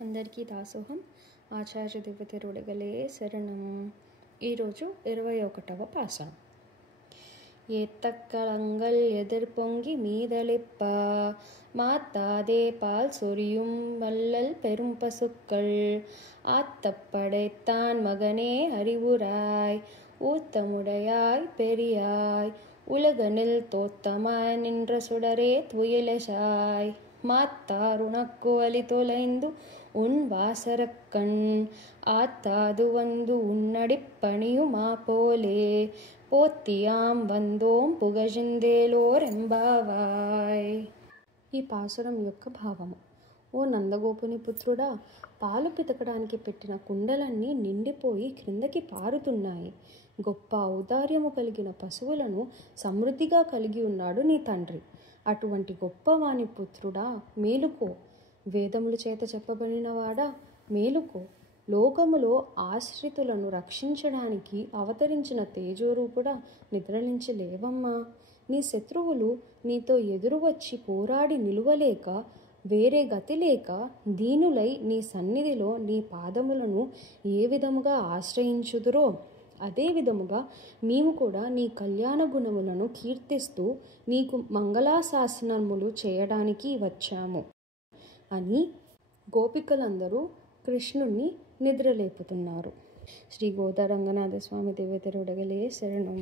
అందరికీ దాసోహం. ఆచార్య దివ్యతిరుడగలే శరణం. ఈరోజు 21వ పాసనం. ஏத்தக்கலங்கள் எதிர்பொங்கி மீதளிப்ப மாத்தாதே பால் சொரியும் வள்ளல் பெரும் பசுக்கள் ஆத்தப்படைத்தான் மகனே அறிவுராய் ஊத்தமுடையாய் பெரியாய் உலகனில் தோத்தமாய் நின்ற சுடரே துயிலசாய் மாத்தார் உனக்கு வழி தொலைந்து உன் வாசரக்கண் ஆத்தாது வந்து உன்னடிப்பணியுமா போலே పోత్తియాం వందోం పుగజిందేలోరెంబావాయ్. ఈ పాసురం యొక్క భావము: ఓ నందగోపుని పుత్రుడా, పాలు పితకడానికి పెట్టిన కుండలన్నీ నిండిపోయి క్రిందకి పారుతున్నాయి. గొప్ప ఔదార్యము కలిగిన పశువులను సమృద్ధిగా కలిగి ఉన్నాడు నీ తండ్రి. అటువంటి గొప్పవాని పుత్రుడా, మేలుకో. వేదముల చేత చెప్పబడినవాడా, మేలుకో. లోకములో ఆశ్రితులను రక్షించడానికి అవతరించిన తేజోరూపుడా, నిద్రలించి లేవమ్మా. నీ శత్రువులు నీతో ఎదురు వచ్చి పోరాడి నిలువలేక, వేరే గతి లేక దీనులై నీ సన్నిధిలో నీ పాదములను ఏ విధముగా ఆశ్రయించుదురో అదే విధముగా మేము కూడా నీ కళ్యాణ గుణములను కీర్తిస్తూ నీకు మంగళాశాసనములు చేయడానికి వచ్చాము అని గోపికలందరూ కృష్ణుణ్ణి నిద్రలేపుతున్నారు. శ్రీ గోదారంగనాథ స్వామి దివ్యతిరుడగలే శరణం.